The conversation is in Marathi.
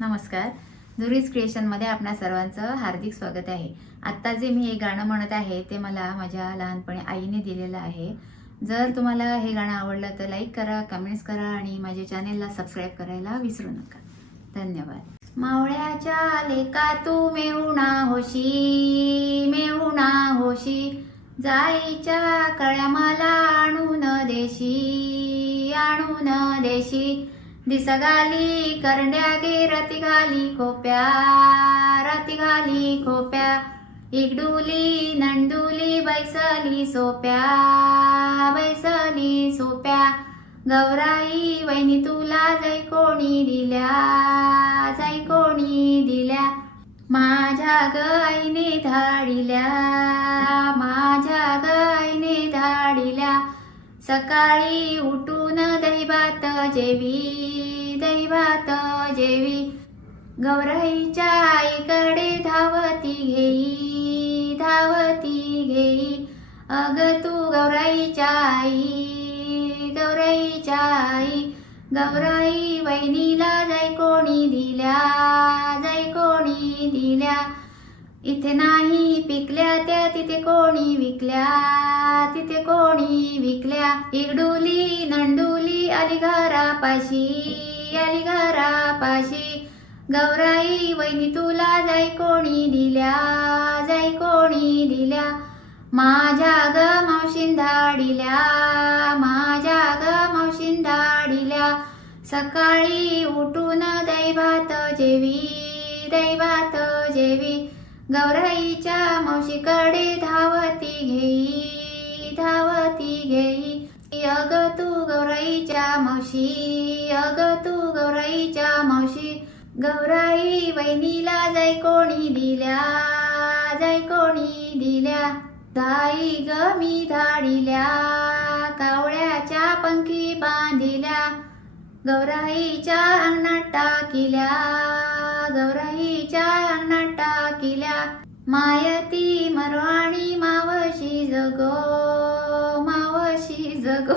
नमस्कार. दुरीज क्रिएशनमध्ये आपणा सर्वांचं हार्दिक स्वागत आहे. आत्ता जे मी हे गाणं म्हणत आहे ते मला माझ्या लहानपणी आईने दिलेलं आहे. जर तुम्हाला हे गाणं आवडलं तर लाईक करा कमेंट्स करा आणि माझ्या चॅनेलला सबस्क्राईब करायला विसरू नका. धन्यवाद. मावळ्याच्या लेका तू मेवणा होशी मेवणा होशी. जाईच्या कळ्या मला आणून देशी आणून देशी. दिसगाली करण्या गे रती घाली खोप्या रती घाली खोप्या इकडुली नंडुली बैसली सोप्या बैसली सोप्या. गौराई वैनी तुला जै कोणी दिल्या जै कोणी दिल्या. माझ्या गाईने धाडिल्या माझ्या ग सकाळी उठून दैवात जेवी दैवात जेवी. गौराईच्या आईकडे धावती घेई धावती घेई. अग तू गौराईच्या आई गौराईच्या आई. गौराई वहिनीला जाय कोणी दिल्या जाय कोणी दिल्या. इथे नाही पिकल्या त्या तिथे कोणी विकल्या. तिथे कोणी विकल्या? इगडुली नंडुली आली घरापाशी आली घरापाशी गौराई वहिनी तुला जाई कोणी दिल्या? जाई कोणी दिल्या? माझ्या ग मावशीन धाडिल्या. माझ्या ग मावशीन धाडिल्या. सकाळी उठून दैवात जेवी दैवात जेवी. गौराईच्या मावशीकडे अग तू गौराईच्या मावशी अग तू गौराईच्या मावशी गौराई वहिनीला जाय कोणी दिल्या? जाय कोणी दिल्या? दाई ग मी धाडिल्या कावळ्याच्या पंखी बांधिल्या गौराईच्या अंगणात टाकिल्या गौराईच्या अंगणात टाकिल्या मायती मरवाणी मावशी जगो कशी जगो